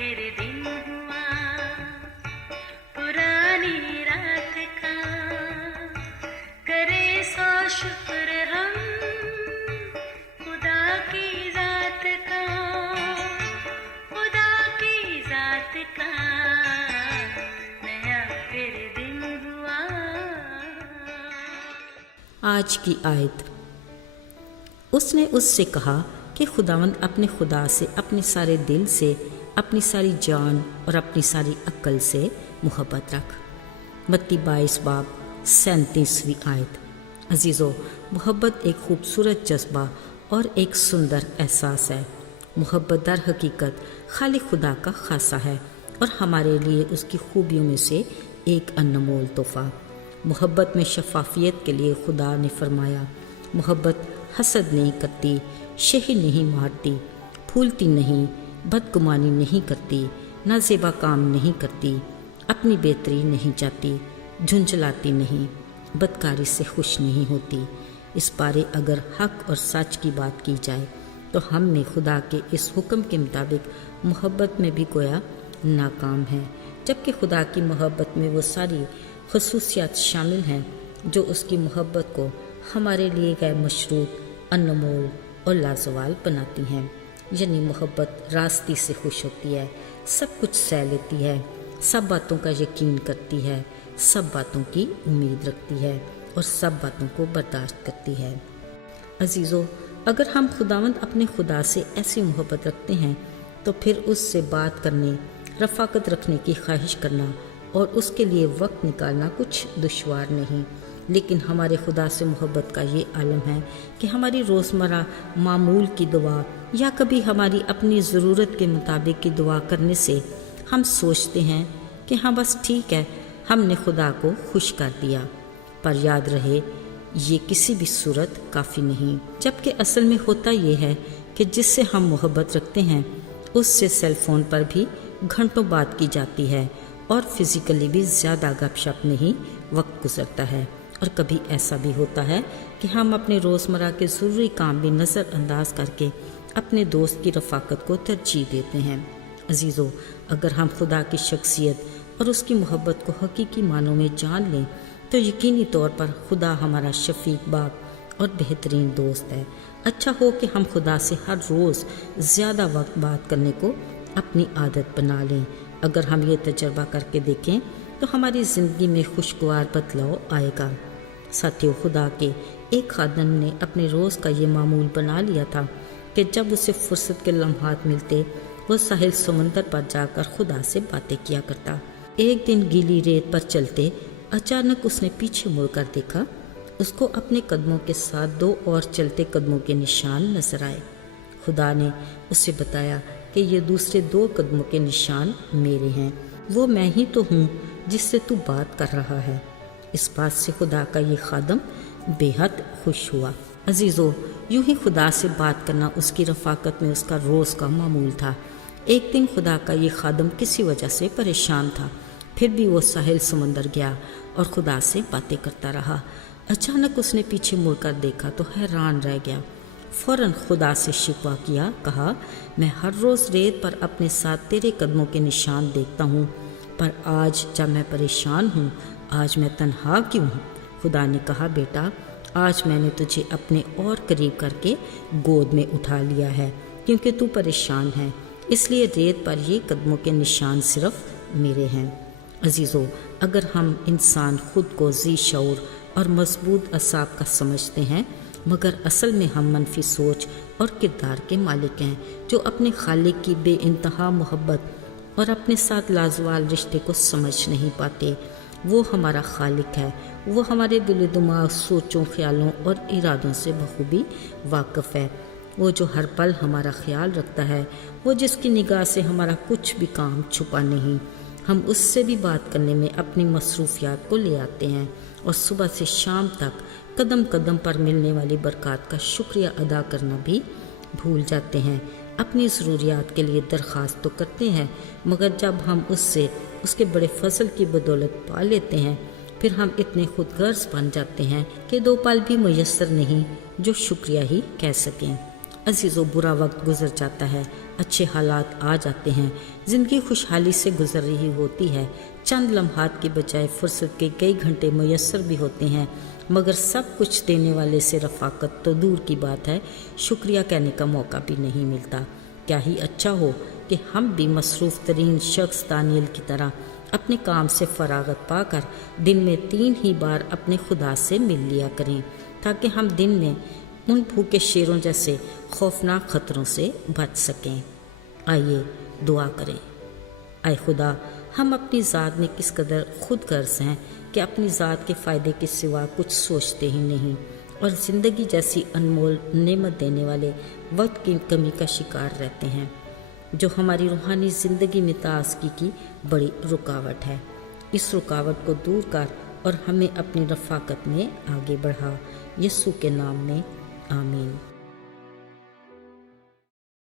फिर दिन हुआ पुरानी रात का, करे सो शुक्र हम खुदा की जात का, खुदा की जात का नया फिर दिन हुआ। आज की आयत। उसने उससे कहा कि खुदावंद अपने खुदा से अपने सारे दिल से, अपनी सारी जान और अपनी सारी अक्ल से मोहब्बत रख। मत्ती 22 बाब 37वीं आयत। अजीज़ों, मोहब्बत एक खूबसूरत जज्बा और एक सुंदर एहसास है। मोहब्बत दर हकीकत खाली खुदा का खासा है और हमारे लिए उसकी खूबियों में से एक अनमोल तोहफ़ा। मोहब्बत में शफाफियत के लिए खुदा ने फरमाया, मोहब्बत हसद नहीं करती, शही नहीं मारती, फूलती नहीं, बदगुमानी नहीं करती, नाज़ेबा काम नहीं करती, अपनी बेहतरी नहीं चाहती, झुंझलाती नहीं, बदकारी से खुश नहीं होती। इस बारे अगर हक और सच की बात की जाए तो हम में खुदा के इस हुक्म के मुताबिक मोहब्बत में भी गोया नाकाम है, जबकि खुदा की मोहब्बत में वो सारी खसूसियात शामिल हैं जो उसकी मोहब्बत को हमारे लिए गैर मशरूत, अनमोल और लाजवाल बनाती हैं। यानी मोहब्बत रास्ती से खुश होती है, सब कुछ सह लेती है, सब बातों का यकीन करती है, सब बातों की उम्मीद रखती है और सब बातों को बर्दाश्त करती है। अजीज़ों, अगर हम खुदावंद अपने खुदा से ऐसी मोहब्बत रखते हैं तो फिर उससे बात करने, रफ़ाकत रखने की ख्वाहिश करना और उसके लिए वक्त निकालना कुछ दुश्वार नहीं। लेकिन हमारे खुदा से मोहब्बत का ये आलम है कि हमारी रोज़मर्रा मामूल की दुआ या कभी हमारी अपनी ज़रूरत के मुताबिक की दुआ करने से हम सोचते हैं कि हाँ बस ठीक है, हमने खुदा को खुश कर दिया। पर याद रहे, ये किसी भी सूरत काफ़ी नहीं, जबकि असल में होता ये है कि जिससे हम मोहब्बत रखते हैं उससे सेल फ़ोन पर भी घंटों बात की जाती है और फिज़िकली भी ज़्यादा गपशप में ही वक्त गुजरता है। और कभी ऐसा भी होता है कि हम अपने रोज़मर्रा के ज़रूरी काम भी नज़रअंदाज करके अपने दोस्त की रफ़ाकत को तरजीह देते हैं। अजीज़ों, अगर हम खुदा की शख्सियत और उसकी मोहब्बत को हकीकी मानों में जान लें तो यकीनी तौर पर खुदा हमारा शफीक बाप और बेहतरीन दोस्त है। अच्छा हो कि हम खुदा से हर रोज़ ज़्यादा वक्त बात करने को अपनी आदत बना लें। अगर हम ये तजर्बा करके देखें तो हमारी ज़िंदगी में खुशगवार बदलाव आएगा। साथियों, खुदा के एक खादम ने अपने रोज़ का ये मामूल बना लिया था कि जब उसे फुर्सत के लम्हात मिलते वो साहिल समंदर पर जाकर खुदा से बातें किया करता। एक दिन गीली रेत पर चलते अचानक उसने पीछे मुड़कर देखा। उसको अपने कदमों के साथ 2 और चलते कदमों के निशान नजर आए। खुदा ने उसे बताया कि ये दूसरे 2 कदमों के निशान मेरे हैं, वो मैं ही तो हूँ जिससे तू बात कर रहा है। इस बात से खुदा का ये खादम बेहद खुश हुआ। अजीज़ों, यूं ही खुदा से बात करना उसकी रफ़ाकत में उसका रोज़ का मामूल था। एक दिन खुदा का ये खादम किसी वजह से परेशान था, फिर भी वो साहिल समंदर गया और खुदा से बातें करता रहा। अचानक उसने पीछे मुड़कर देखा तो हैरान रह गया। फ़ौरन खुदा से शिकवा किया, कहा, मैं हर रोज़ रेत पर अपने साथ तेरे कदमों के निशान देखता हूँ, पर आज जब मैं परेशान हूँ, आज मैं तन्हा क्यों हूँ? खुदा ने कहा, बेटा, आज मैंने तुझे अपने और करीब करके गोद में उठा लिया है क्योंकि तू परेशान है, इसलिए रेत पर ये कदमों के निशान सिर्फ मेरे हैं। अजीज़ों, अगर हम इंसान खुद को ज़ी शऊर और मजबूत असाब का समझते हैं, मगर असल में हम मनफी सोच और किरदार के मालिक हैं जो अपने खालिक की बेइंतहा मोहब्बत और अपने साथ लाजवाल रिश्ते को समझ नहीं पाते। वो हमारा खालिक है, वो हमारे दिल दिमाग, सोचों, ख्यालों और इरादों से बखूबी वाकिफ़ है। वो जो हर पल हमारा ख्याल रखता है, वो जिसकी निगाह से हमारा कुछ भी काम छुपा नहीं। हम उससे भी बात करने में अपनी मसरूफियात को ले आते हैं और सुबह से शाम तक कदम कदम पर मिलने वाली बरक़ात का शुक्रिया अदा करना भी भूल जाते हैं। अपनी ज़रूरियात के लिए दरख्वास्त तो करते हैं, मगर जब हम उससे उसके बड़े फजल की बदौलत पा लेते हैं, फिर हम इतने खुदगर्ज बन जाते हैं कि 2 पल भी मुयस्सर नहीं जो शुक्रिया ही कह सकें। अजीज़ों, बुरा वक्त गुजर जाता है, अच्छे हालात आ जाते हैं, ज़िंदगी खुशहाली से गुजर रही होती है, चंद लम्हात के बजाय फुर्सत के कई घंटे मुयस्सर भी होते हैं, मगर सब कुछ देने वाले से रफ़ाकत तो दूर की बात है, शुक्रिया कहने का मौका भी नहीं मिलता। क्या ही अच्छा हो कि हम भी मसरूफ़ तरीन शख्स दानियल की तरह अपने काम से फरागत पाकर दिन में 3 ही बार अपने खुदा से मिल लिया करें, ताकि हम दिन में उन भूखे शेरों जैसे खौफनाक ख़तरों से बच सकें। आइए दुआ करें। आए खुदा, हम अपनी ज़ात में किस कदर खुद गर्ज हैं कि अपनी ज़ात के फ़ायदे के सिवा कुछ सोचते ही नहीं, और ज़िंदगी जैसी अनमोल नेमत देने वाले वक्त की कमी का शिकार रहते हैं, जो हमारी रूहानी ज़िंदगी में ताज़गी की बड़ी रुकावट है। इस रुकावट को दूर कर और हमें अपनी रफ़ाकत में आगे बढ़ा। यीशु के नाम में आमीन।